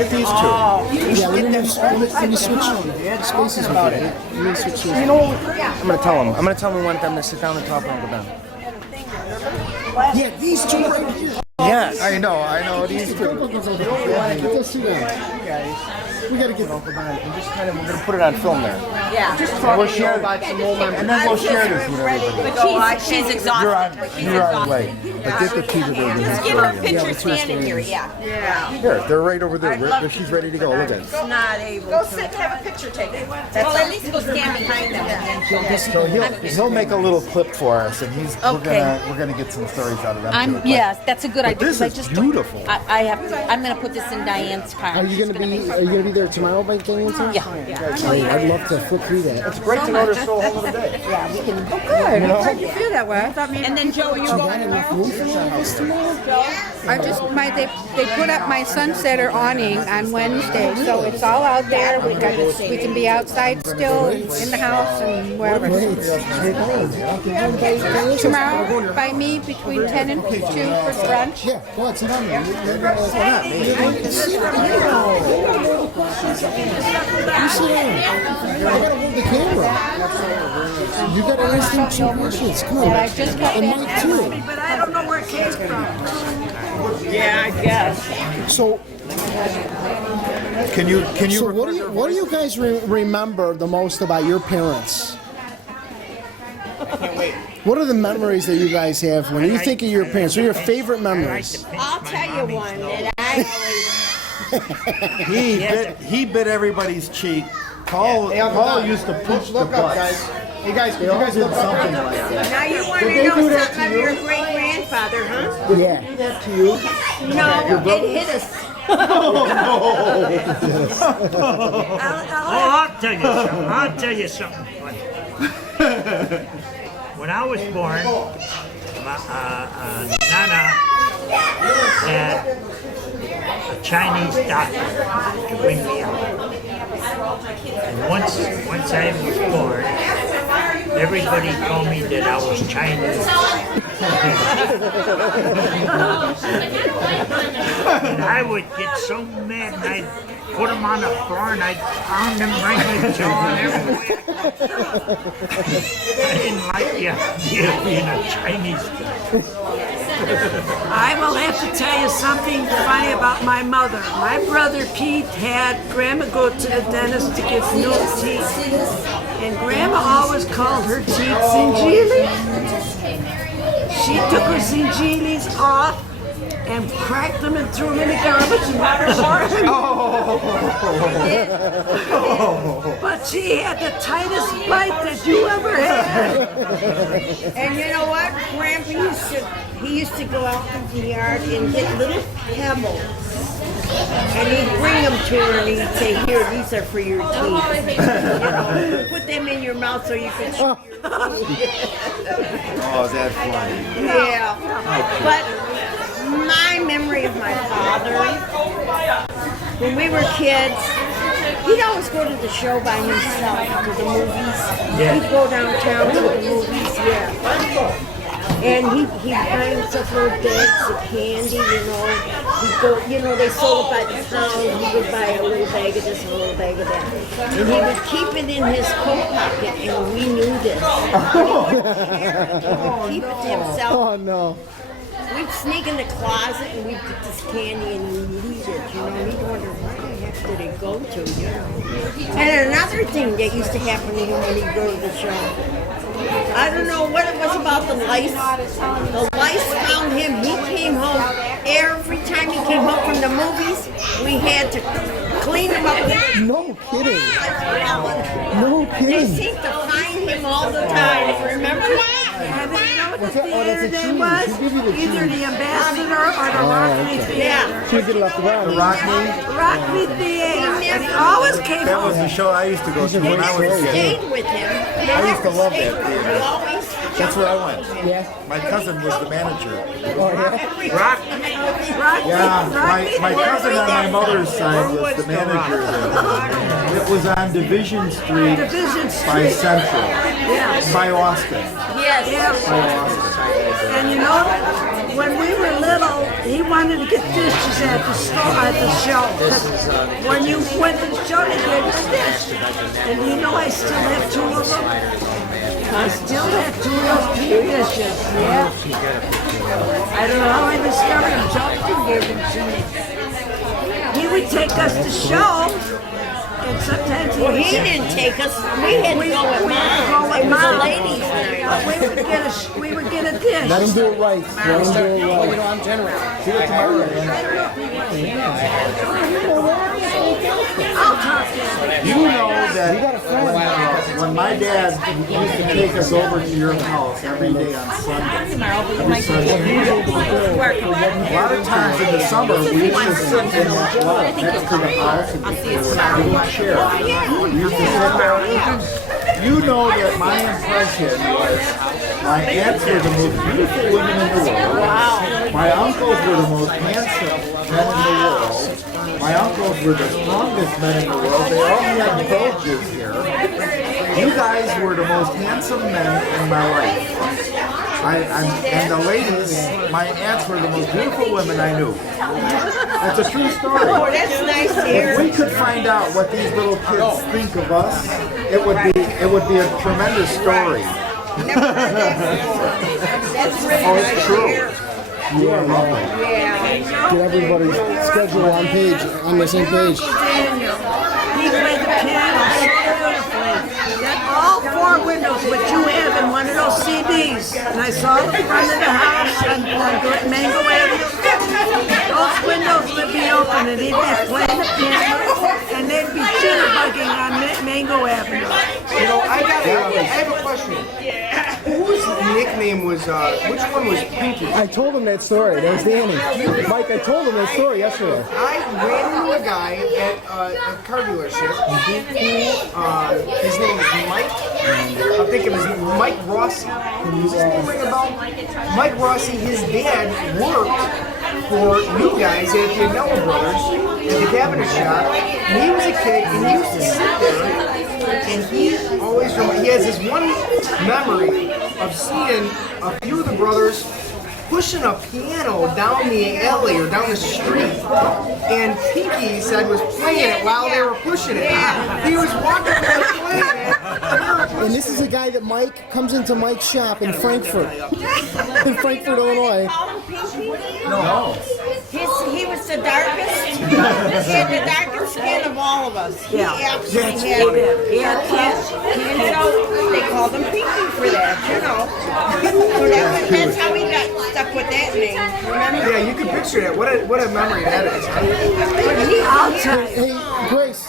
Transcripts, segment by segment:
Get these two. Yeah, let me switch spaces about it. Let me switch spaces. You know, I'm gonna tell him. I'm gonna tell him we want them to sit down and talk with Uncle Ben. Yeah, these two right here. Yes. I know. These two. Let's see that. We gotta get Uncle Ben and just kind of we're gonna put it on film there. Yeah. Just talk we'll share about some old memories. And then we'll share this with everybody. But she's exhausted. You're on way. But get the two to Just give her a picture standing here, yeah. Here, they're right over there. She's ready to go. Look at it. Not able to. Sit and have a picture taken. Well, at least go stand behind them. So he'll make a little clip for us, and we're gonna get some stories out of them too. Yes, that's a good idea. This is beautiful. I'm gonna put this in Diane's car. Are you gonna be there tomorrow by any time? Yeah. I'd love to flip through that. It's great to know they're still home of the day. Yeah, we can. Oh, good. I'm glad you feel that way. I thought maybe. And then Joe, you going Enough room for all of us tomorrow? I just they put up my sunsetter awning on Wednesday, so it's all out there. We can be outside still in the house and wherever. Tomorrow by me between 10 and 2 for brunch. Yeah, go ahead, sit down there. You sit down. I gotta hold the camera. You gotta ask them some questions. Come on. I just got And back. Mike too. But I don't know where it came from. Yeah, I guess. So, Can you? so what do you guys remember the most about your parents? What are the memories that you guys have when you think of your parents? What are your favorite memories? I'll tell you one that I always. He bit everybody's cheek. Paul used to push the butts. Hey guys, you guys did something like that. Now you want to know something of your great grandfather, huh? Yeah. Do that to you? No, it hit us. I'll tell you something funny. When I was born, my Nana had a Chinese doctor to bring me out. And once I was born, everybody told me that I was Chinese. And I would get so mad, and I'd put them on the floor, and I'd pound them right in the jaw and everywhere. I didn't like the idea of being a Chinese guy. I will have to tell you something funny about my mother. My brother Pete had Grandma go to the dentist to get new teeth. And Grandma always called her teeth zingili. She took her zingilis off and cracked them and threw them in the garbage and never washed them. But she had the tightest bite that you ever had. And you know what? Grandpa used to go out in the yard and get little pebbles. And he'd bring them to her and he'd say, here, these are for your teeth. Put them in your mouth so you can chew your teeth. Oh, that's funny. Yeah. But my memory of my father, when we were kids, he'd always go to the show by himself, to the movies. He'd go downtown to the movies, And he'd buy himself little bags of candy, He'd go, they sold it by the pound. He would buy a little bag of this, a little bag of that. And he would keep it in his coat pocket, and we knew this. He would keep it to himself. Oh no. We'd sneak in the closet and we'd get this candy and we'd eat it, and we'd wonder where the heck did it go to, And another thing that used to happen to him when he'd go to the show, I don't know what it was about the lice. The lice found him. He came home. Every time he came home from the movies, we had to clean him up. No kidding. No They kidding. seemed to find him all the time. Remember that? And then you know what the What's that? Oh, that's theater a name cheese. was? Who gave you the Either cheese? the Ambassador or the Rockney Theater. Yeah. Can't get it off the ground. Rockney Theater. And he always came That was home. the show I used to go to when I was a kid. Stayed with him. I used to love that theater. We always That's where I went. Yeah. My cousin was the manager. Rock, Yeah, my cousin on my mother's side was the manager there. It was on Division Street by Central, by Austin. Yes. By Austin. And you know, when we were little, he wanted to get dishes at the store, at the show. 'Cause when you went to the show, they gave us dish. And you know, I still have 2 of them. I still have 2 of those pink dishes. Yeah. I don't know how I discovered them. Jonathan gave them to me. He would take us to shows, and sometimes Well, he didn't take us. We had to go with Mom. It was the ladies' night. we would get a dish. Let him do it right. Let him do it right. I'm generous. I'll talk to him. You know that when my dad used to take us over to your house every day on Sunday, every Sunday, a lot of times in the summer we used to sit in that lot next to the house and get this little chair. We used to sit there. You know that my impression was my aunts were the most beautiful women in the world. My uncles were the most handsome men in the world. My uncles were the strongest men in the world. They all had bulges here. You guys were the most handsome men in my life. And the ladies, my aunts were the most beautiful women I knew. That's a true story. Oh, that's nice to hear. If we could find out what these little kids think of us, it would be a tremendous story. Never heard that before. That's really Oh, nice it's to true. hear. You are lovely. Yeah. Get everybody's schedule on the same page. Daniel, he played the piano so beautifully. Got all 4 windows, which you have in one of those CDs. And I saw the front of the house on Mango Avenue. Those windows would be open and he'd be playing the piano and they'd be jitterbugging on Mango Avenue. You know, I have a question. Whose nickname was, which one was Pinky? I told him that story. That was Danny. Mike, I told him that story yesterday. I ran into a guy at a car dealership. His name is Mike. I think it was Mike Rossi. Does his name ring a bell? Mike Rossi, his dad worked for you guys at the Agnello Brothers at the cabinet shop. And he was a kid and he used to sit there. And he has this one memory of seeing a few of the brothers pushing a piano down the alley or down the street. And Pinky said was playing it while they were pushing it. He was walking around playing it. And this is a guy that Mike comes into Mike's shop in Frankfurt, Illinois. No. He was the darkest. He had the darkest skin of all of us. He absolutely had it. And so they called him Pinky for that, you know. So that's how he got stuck with that name. Remember? Yeah, you can picture that. What a memory that is. I'll tell you. Hey, Grace.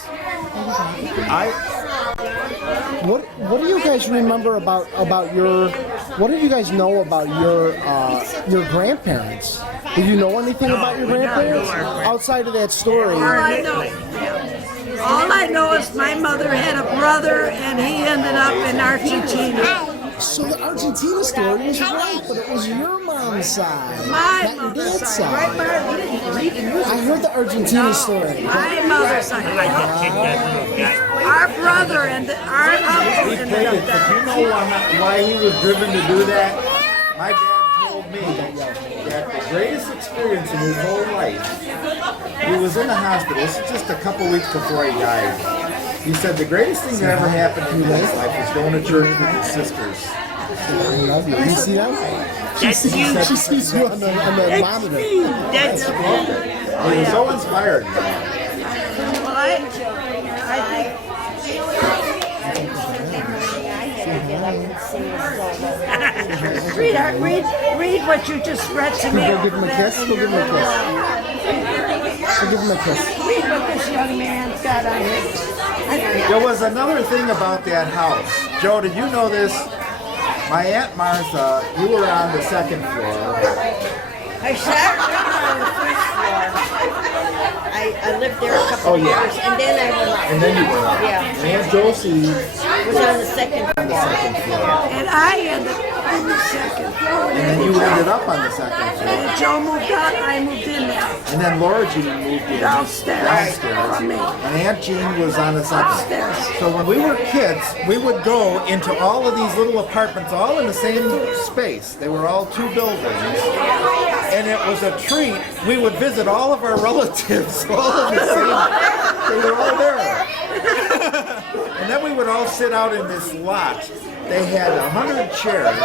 What do you guys remember about your? What did you guys know about your grandparents? Did you know anything about your grandparents outside of that story? All I know is my mother had a brother and he ended up in Argentina. So the Argentina story was right, but it was your mom's side, My not your mother's dad's side. Right, side. Barb? You didn't read the news. I heard the Argentina story. My mother's side. Our brother and our uncle He ended played up it, but you there. know why he was driven to do that? My dad told me that the greatest experience in his whole life, he was in the hospital, this is just a couple weeks before he died. He said the greatest thing that ever happened in his life was going to church with his sisters. I love you. You see that? She sees you on the monitor. That's He was so inspired. well, I think Sweetheart, read what you just read to me. Go give him a kiss. Go give him a kiss. Go give him a kiss. Read what this young man's got on here. There was another thing about that house. Joe, did you know this? My Aunt Martha, you were on the second floor. I sat on the first floor. I lived there a couple of years, and then I went up. And then you were on. Yeah. And Aunt Josie Was on the second floor. And I ended up in the second floor. and then you ended up on the second floor. And Joe moved out, I moved in there. And then Laura Jean moved in Downstairs from me. And Aunt Jean was on the second. Upstairs. So when we were kids, we would go into all of these little apartments, all in the same space. They were all 2 buildings. and it was a treat. We would visit all of our relatives all in the same. They were all there. And then we would all sit out in this lot. They had 100 chairs,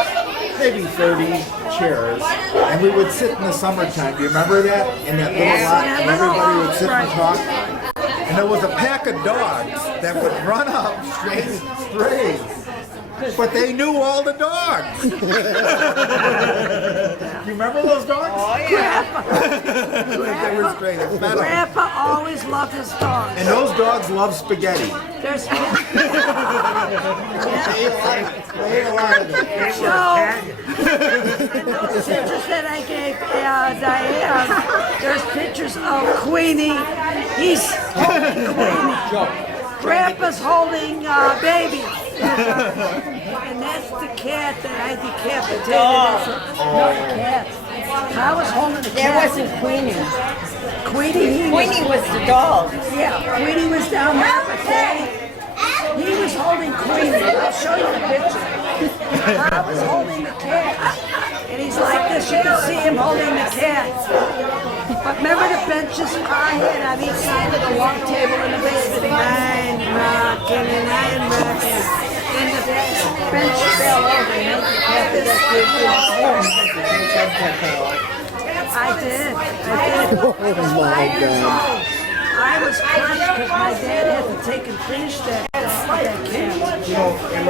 maybe 30 chairs, and we would sit in the summertime. Do you remember that? In that little lot, and everybody would sit and talk. And there was a pack of dogs that would run up stray. But they knew all the dogs. You remember those dogs? Oh, yeah. They were straight. Grandpa always loved his dogs. And those dogs love spaghetti. There's They ate a lot of it. those pictures that I gave Diane. There's pictures of Queenie. He's holding Queenie. Grandpa's holding baby. And that's the cat that I decapitated. That's a cat. I was holding the cat. That wasn't Queenie. Queenie was the dog. Yeah, Queenie was down there, but Daddy, he was holding Queenie. I'll show you the picture. I was holding the cat. And he's like this. You can see him holding the cat. But remember the benches I had on each side of the long table in the basement? I'm rocking and I'm rocking. And the bench fell over. And the cat I did. I was crushed because my dad had to take and finish that cat. You know, and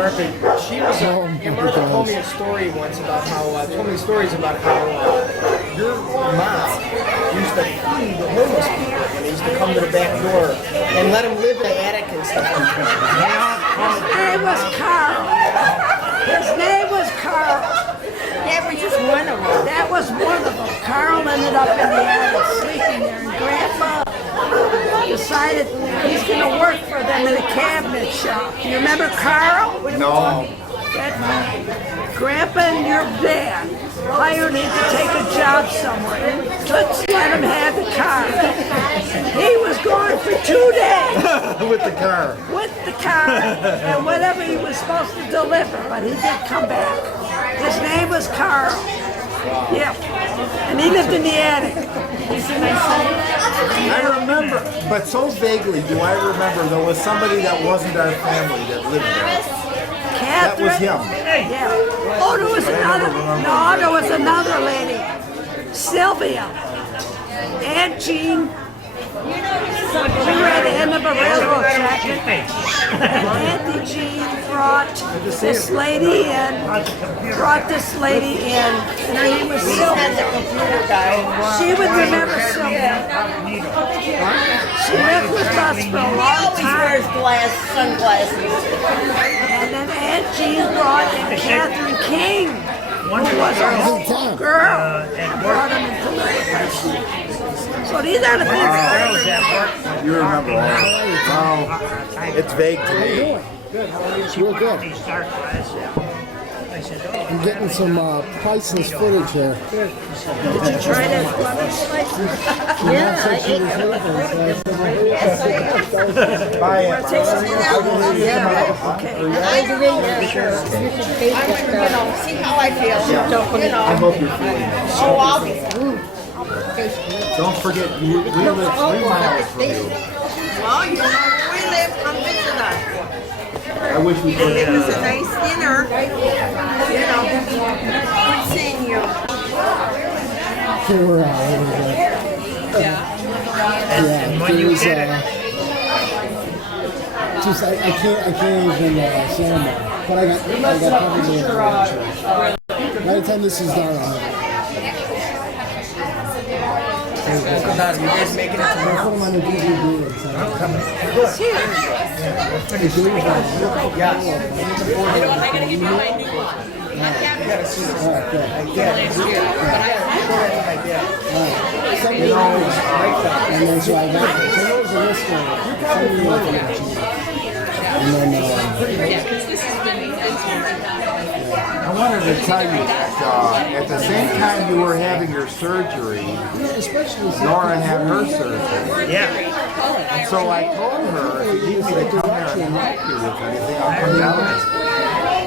Martha told me a story once about how, your mom used to feed the homeless people when they used to come to the back door and let them live in the attic and stuff like that. His name was Carl. His name was Carl. That was just one of them. That was one of them. Carl ended up in the attic sleeping there, and Grandpa decided he's going to work for them in a cabinet shop. Do you remember Carl? No. Grandpa and your dad hired him to take a job somewhere and let's let him have the car. He was gone for 2 days. With the car. With the car and whatever he was supposed to deliver, but he did come back. His name was Carl. Yeah. And he lived in the attic. I remember, but so vaguely do I remember there was somebody that wasn't our family that lived there. That was him. Yeah. Oh, there was another. No, there was another lady. Sylvia. Aunt Jean. We were at the end of a railroad track. Auntie Jean brought this lady in. And her name was Sylvia. She would remember Sylvia. She lived with us for a long time. Sunglasses. And then Aunt Jean brought in Catherine King, who was her home girl, and brought them into the So these are the things that You remember all that. Well, it's vague to me. Real good. I'm getting some priceless footage here. Did you try that lemon slice? Yeah, I ate them. Buy it. See how I feel. I hope you're feeling it. So I'll be. Don't forget, we live 3 miles from you. Well, you know where we live. Come visit us. I wish we could. It was a nice dinner. You know, good seeing you. We're And when you get it, just I can't even say them. But I got probably by the time this is done, You guys making it I'll put them on the DVD. It's here. And then so I got it. So there was a list I wanted to tell you that at the same time you were having your surgery, Nora had her surgery. yeah. And so I told her, if you need me to come there and help you with anything, I'll come down.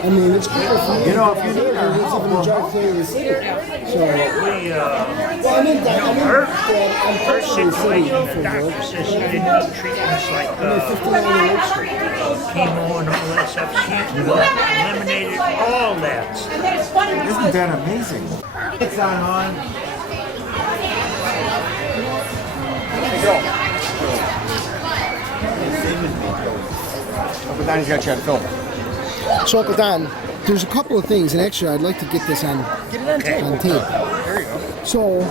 I mean, it's cool for me. You know, if you need our lives help, in the we'll majority help. of the city. So, well, I'm in her Culture City situation, for the doctor work. says she didn't need treatments like chemo and all that stuff. She eliminated all that. Isn't that amazing? It's on. Uncle Donnie's got you on film. So, Uncle Don, there's a couple of things, and actually, I'd like to get this on tape. There you go. So,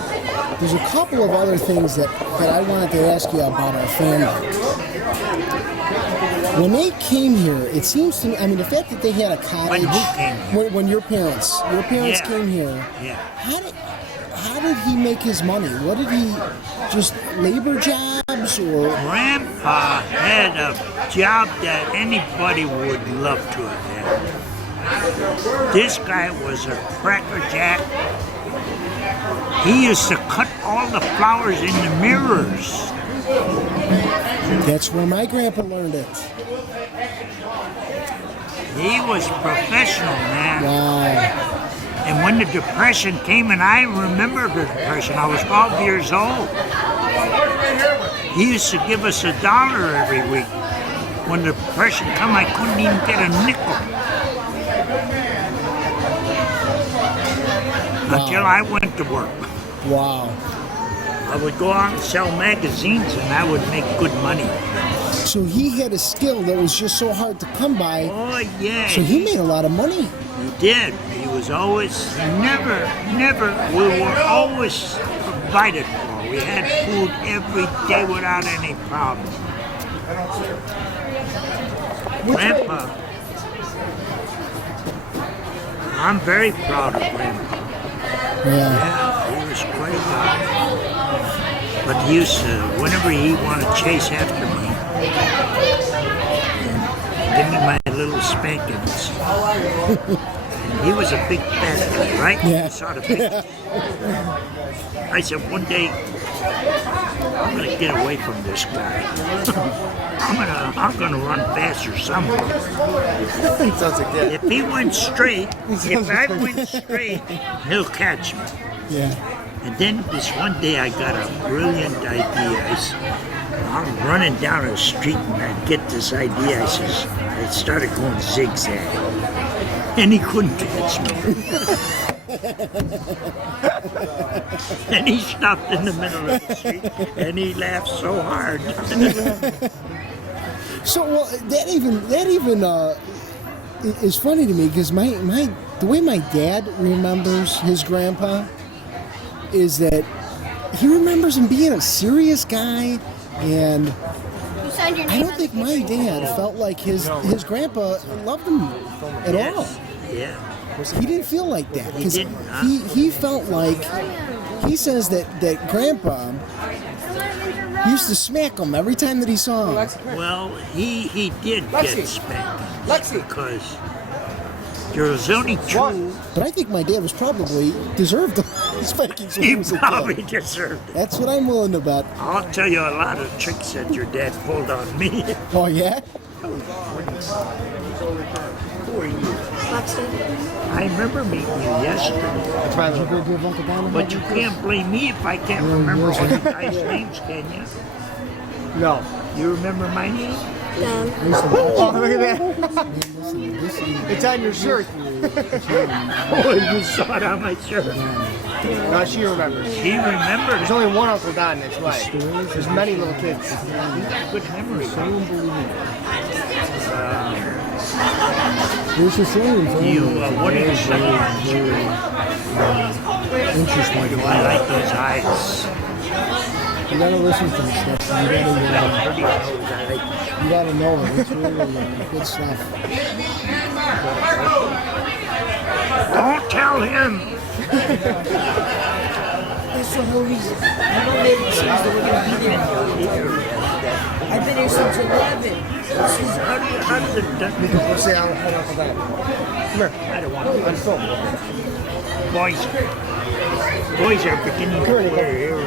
there's a couple of other things that I wanted to ask you about our family. When they came here, it seems to me, I mean, the fact that they had a cottage. When who came here? When your parents Yeah. came here. Yeah. How did he make his money? What did he, just labor jobs or? Grandpa had a job that anybody would love to have had. This guy was a crackerjack. He used to cut all the flowers in the mirrors. That's where my grandpa learned it. He was professional, man. Wow. And when the Depression came, and I remember the Depression, I was 12 years old. He used to give us $1 every week. When the Depression came, I couldn't even get a nickel. Until I went to work. Wow. I would go out and sell magazines, and I would make good money. So he had a skill that was just so hard to come by. Oh, yeah. So he made a lot of money. He did. He was always, we were always provided for. We had food every day without any problem. Grandpa, I'm very proud of Grandpa. Yeah. Yeah, he was quite a guy. But he used to, whenever he wanted to chase after me, give me my little spankings. And he was a big fat guy, right? Yeah. You saw the picture. I said, one day, I'm gonna get away from this guy. I'm gonna run faster somewhere. Sounds like that. If he went straight, if I went straight, he'll catch me. Yeah. And then this one day I got a brilliant idea. I'm running down the street and I get this idea. I started going zigzag. And he couldn't catch me. And he stopped in the middle of the street and he laughed so hard. So well, that even is funny to me because the way my dad remembers his grandpa is that he remembers him being a serious guy, and I don't think my dad felt like his grandpa loved him at all. Yeah. He didn't feel like that He didn't, huh? he felt like, he says that grandpa used to smack him every time that he saw him. Well, he did get spanked because there was only two. But I think my dad was probably deserved the spankings when he He was a probably kid. deserve it. That's what I'm willing to bet. I'll tell you a lot of tricks that your dad pulled on me. Oh yeah? Who are you? I remember meeting you yesterday. Did you go give Uncle Don a But you can't blame me if I can't remember all you guys' names, can you? No. You remember my name? Oh, look at that. It's on your shirt. Oh, you saw it on my shirt. No, she remembers. He remembered. There's only one Uncle Don, that's right. There's many little kids. You got good memory. There's the same. What are you saying? Interesting. I like those eyes. You gotta listen to this stuff. You gotta know it. It's really good stuff. Don't tell him. That's the whole reason. I don't make it seems that we're going to be there. I've been here since 11. How does it done? Let's say Uncle Don. Come here. I don't want to. On film. Boys are beginning to wear.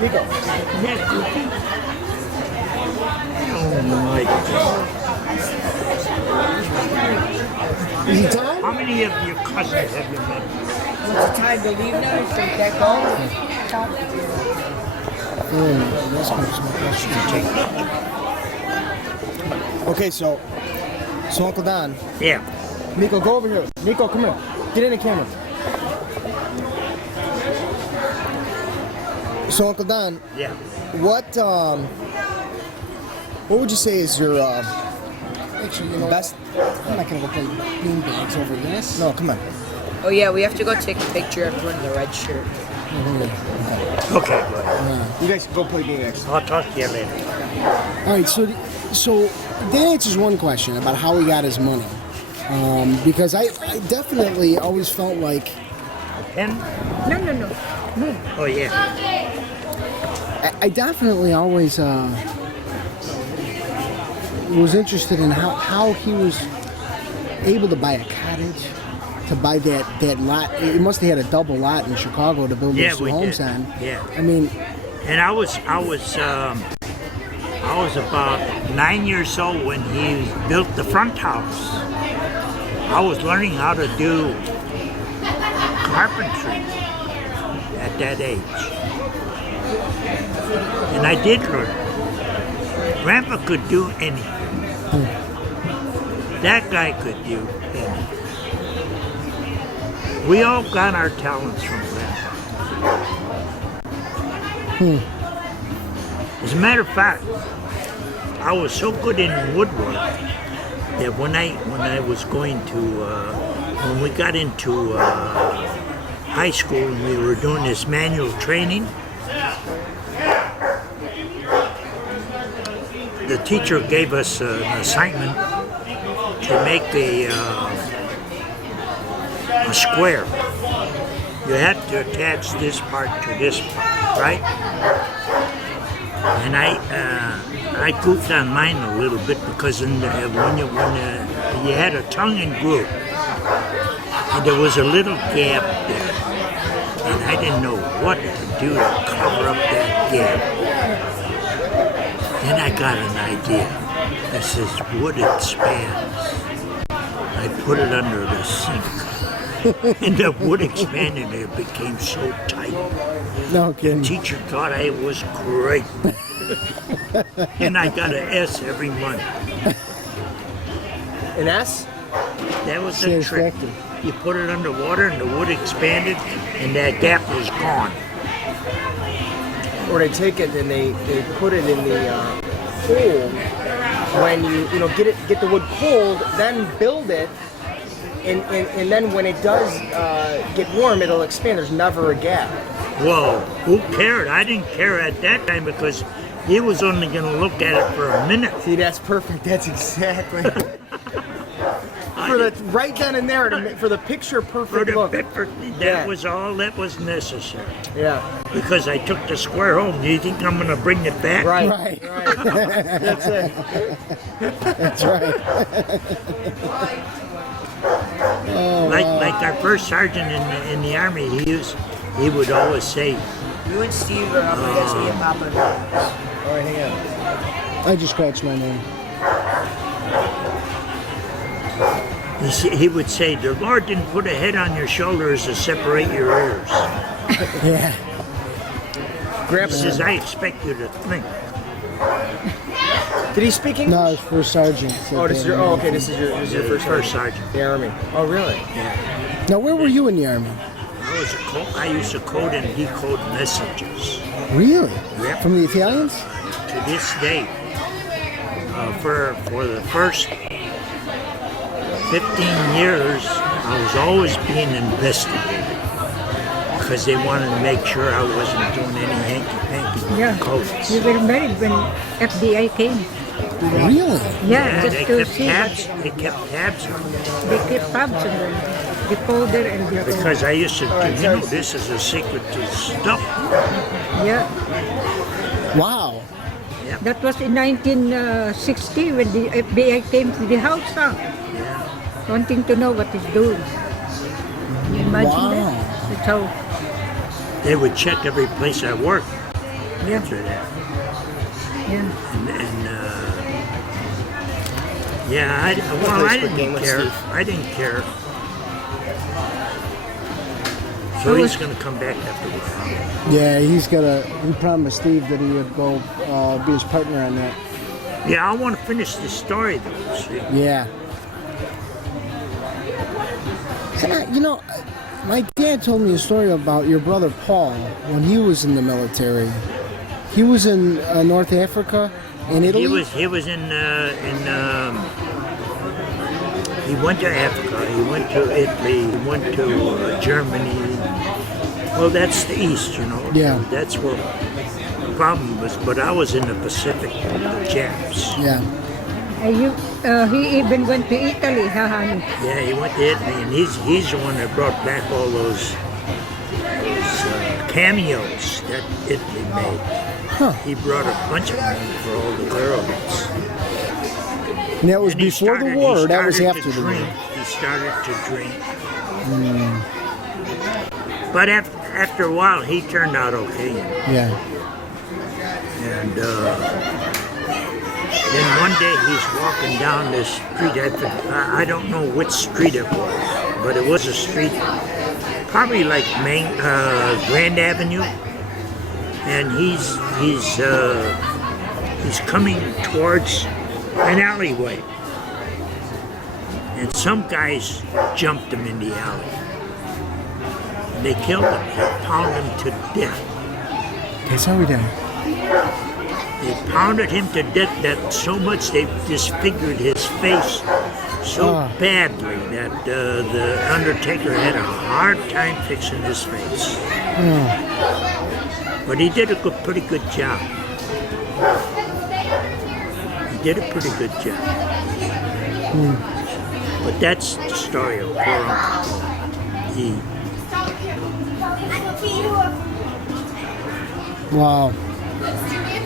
Nico. Yeah, Goofy. Oh my God. Is he Tom? How many of your cousins have you met? It's time to leave now. So that call. Okay, so Uncle Don, Yeah. Nico, go over here. Nico, come here. Get in the camera. So Uncle Don, Yeah. what would you say is your Actually, best? I'm not gonna go play beanbags over this. No, come on. Oh yeah, we have to go take a picture of everyone in the red shirt. Okay, good. You guys can go play beanbags. I'll talk to you later. All right, so that answers one question about how he got his money, because I definitely always felt like Pen? No. Oh, yeah. I definitely always was interested in how he was able to buy a cottage, to buy that lot. He must have had a double lot in Chicago to build Yeah, those two we homes did. on. Yeah. I mean, And I was about 9 years old when he built the front house. I was learning how to do carpentry at that age. And I did learn. Grandpa could do anything. That guy could do anything. We all got our talents from Grandpa. As a matter of fact, I was so good in woodwork that when I was going to when we got into high school and we were doing this manual training, the teacher gave us an assignment to make a square. You had to attach this part to this part, right? And I goofed on mine a little bit because when you had a tongue and groove, and there was a little gap there, and I didn't know what to do to cover up that gap. Then I got an idea. This is wood expands. I put it under the sink. And the wood expanded and it became so tight. no kidding. Teacher thought I was great. And I got an S every month. An S? That was the trick. Satisfactory. You put it underwater and the wood expanded and that gap was gone. Or they take it and they put it in the hole when you get the wood cold, then build it, and then when it does get warm, it'll expand. There's never a gap. Whoa, who cared? I didn't care at that time because he was only going to look at it for a minute. See, that's perfect. That's exactly for the right then and there for the picture For perfect the look. pepper, that Yeah. was all that was necessary. Yeah. Because I took the square home. Do you think I'm going to bring it back? Right. Right. That's it. That's right. Like our first sergeant in the army, he would always say, You and Steve are up against me and Papa. All right, hang on. I just scratched my name. he would say, the Lord didn't put a head on your shoulders to separate your ears. Yeah. He says, I expect you to think. Did he speak English? No, it's first sergeant. Oh, this is your. Oh, okay. This is your first sergeant. The army. Oh, really? Now, where were you in the army? I used to code and decode messages. Really? Yep. From the Italians? To this day, for the first 15 years, I was always being investigated because they wanted to make sure I wasn't doing any hanky-panky codes. We were married when FBI came. Really? Yeah, They just to kept see tabs. what They kept tabs on me they kept tabs on them. The folder and the because I used to, this is a secret to stuff. yeah. Wow. That was in 1960 when the FBI came to the house, wanting to know what he's doing. Can you imagine that? That's how. They would check every place I worked Yeah. after that. Yeah. I play didn't game with care. Steve. I didn't care. So he's going to come back after a while. Yeah, he promised Steve that he would go be his partner on that. Yeah, I want to finish the story though. See? Yeah. You know, my dad told me a story about your brother Paul when he was in the military. He was in North Africa, in Italy. He was in he went to Africa. He went to Italy. He went to Germany. Well, that's the East, you know. Yeah. That's what the problem was. But I was in the Pacific, the Japs. Yeah. He even went to Italy, huh, honey? Yeah, he went to Italy, and he's the one that brought back all those cameos that Italy made. Huh. He brought a bunch of them for all the girls. And that was And he before the started- war, he or that was started after to the war? drink. He started to drink. But after a while, he turned out okay. Yeah. And then one day he's walking down this street. I don't know which street it was, but it was a street, probably like Grand Avenue. And he's coming towards an alleyway, and some guys jumped him in the alley. And they killed him. They pounded him to death. That's how we done. They pounded him to death that so much they disfigured his face so badly that the Undertaker had a hard time fixing his face. But he did a pretty good job. He did a pretty good job. But that's the story of poor Uncle. Wow.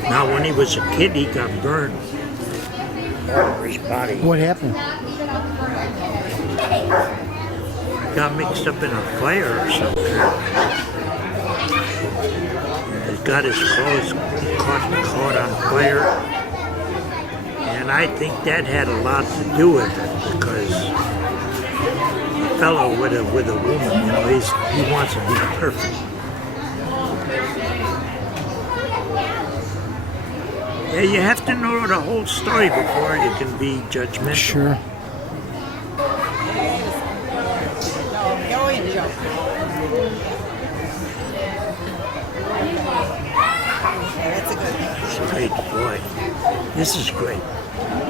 Now, when he was a kid, he got burned all over his body. What happened? Got mixed up in a fire or something. He got his clothes caught on fire. And I think that had a lot to do with it, because a fellow with a woman, you know, he wants to be perfect. Yeah, you have to know the whole story before you can be judgmental. Sure. Great boy. This is great.